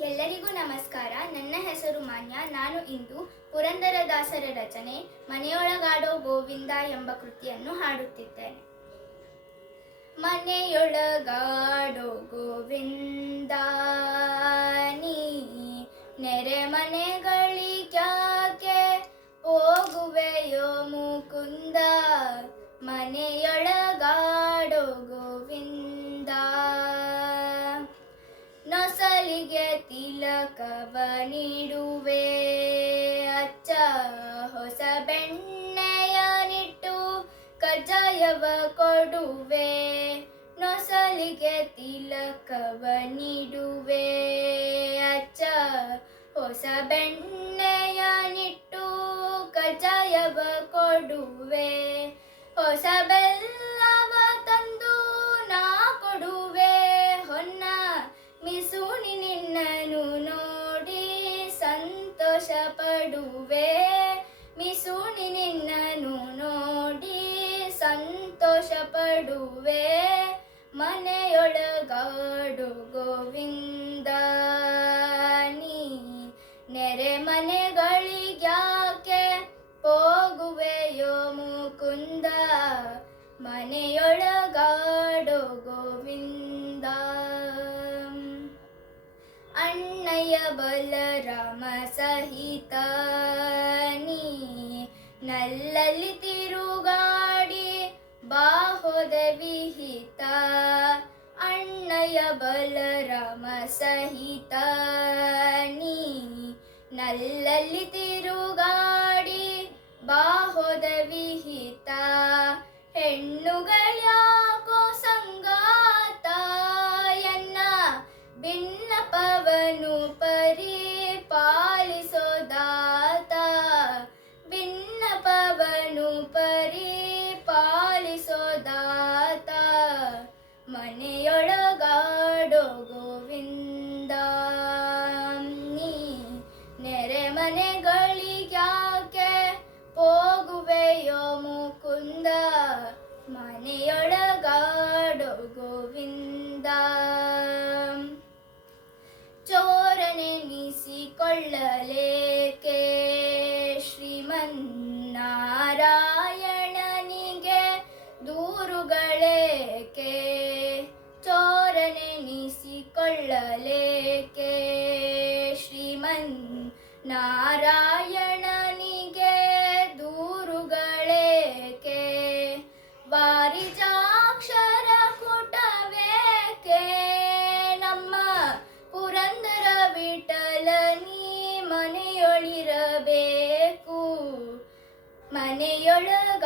ಎಲ್ಲರಿಗೂ ನಮಸ್ಕಾರ. ನನ್ನ ಹೆಸರು ಮಾನ್ಯ. ನಾನು ಇಂದು ಪುರಂದರದಾಸರ ರಚನೆ ಮನೆಯೊಳಗಾಡೋ ಗೋವಿಂದ ಎಂಬ ಕೃತಿಯನ್ನು ಹಾಡುತ್ತಿದ್ದೇನೆ. ಮನೆಯೊಳಗಾಡೋ ಗೋವಿಂದ ನೀ ನೆರೆ ಮನೆಗಳಿಗ್ಯಾಕೆ ಹೋಗುವೆಯೋ ಮುಕುಂದ. ಮನೆಯೊಳಗಾಡೋ ಗೋವಿಂದ ನೊಸಲಿಗೆ ತಿಲಕವ ನೀಡುವೆ, ಅಚ್ಚ ಹೊಸ ಬೆಣ್ಣೆಯ ನಿಟ್ಟು ಕಜ್ಜಾಯವ ಕೊಡುವೆ. ನೊಸಲಿಗೆ ತಿಲಕವ ನೀಡುವೆ, ಅಚ್ಚ ಹೊಸ ಬೆಣ್ಣೆಯ ನಿಟ್ಟು ಕಜ್ಜಾಯವ ಕೊಡುವೆ. ಹೊಸ ಬೆಲ್ಲವ ತಂದು ನಾ ಕೊಡುವೆ, ಹೊನ್ನ ಮಿಸುನಿ ನಿನ್ನನು ನೋಡಿ ಸಂತೋಷ ಪಡುವೆ. ಮಿಸುನಿ ನಿನ್ನನು ನೋಡಿ ಸಂತೋಷ ಪಡುವೆ. ಮನೆಯೊಳಗಾಡು ಗೋವಿಂದ ನೀ ನೆರೆ ಮನೆಗಳಿಗ್ಯಾಕೆ ಹೋಗುವೆಯೋ ಮುಕುಂದ. ಮನೆಯೊಳಗಾಡೋ ಗೋವಿಂದ. ಅಣ್ಣಯ್ಯ ಬಲರಾಮ ಸಹಿತ ನೀ ನಲ್ಲಲ್ಲಿ ತಿರುಗಾಡಿ ಬಾಹೋದ ವಿಹಿತ. ಅಣ್ಣಯ್ಯ ಬಲರಾಮ ಸಹಿತ ನೀ ನಲ್ಲಲ್ಲಿ ತಿರುಗಾಡಿ ಬಾಹೋದ ವಿಹಿತ. ಹೆಣ್ಣುಗಳ್ಯಾಕೋ ಸಂಗಾತ ಎನ್ನ ಬಿನ್ನಪವನು ಪರಿಪಾಲಿಸೋದಾತ. ಬಿನ್ನಪವನು ಪರಿಪಾಲಿಸೋದಾತ. ಮನೆಯೊಳಗಾಡೋ ಗೋವಿಂದ ನೀ ನೆರೆ ಮನೆಗಳಿಗ್ಯಾಕೆ ಹೋಗುವೆಯೋ ಮುಕುಂದ. ಮನೆಯೊಳಗಾಡೋ ಗೋವಿಂದ. ಚೋರನೆನಿಸಿಕೊಳ್ಳಲೇಕೆ ಶ್ರೀಮನ್ನಾರಾಯಣನಿಗೆ ದೂರುಗಳೇಕೆ. ಚೋರನೆನಿಸಿಕೊಳ್ಳಲೇಕೆ ಶ್ರೀಮನ್ನಾರಾಯಣನಿಗೆ ದೂರುಗಳೇಕೆ. ವಾರಿಜಾಕ್ಷರ ಕುಟವೇಕೆ ನಮ್ಮ ಪುರಂದರ ವಿಠಲನಿ ಮನೆಯೊಳಿರಬೇಕು. ಮನೆಯೊಳಗ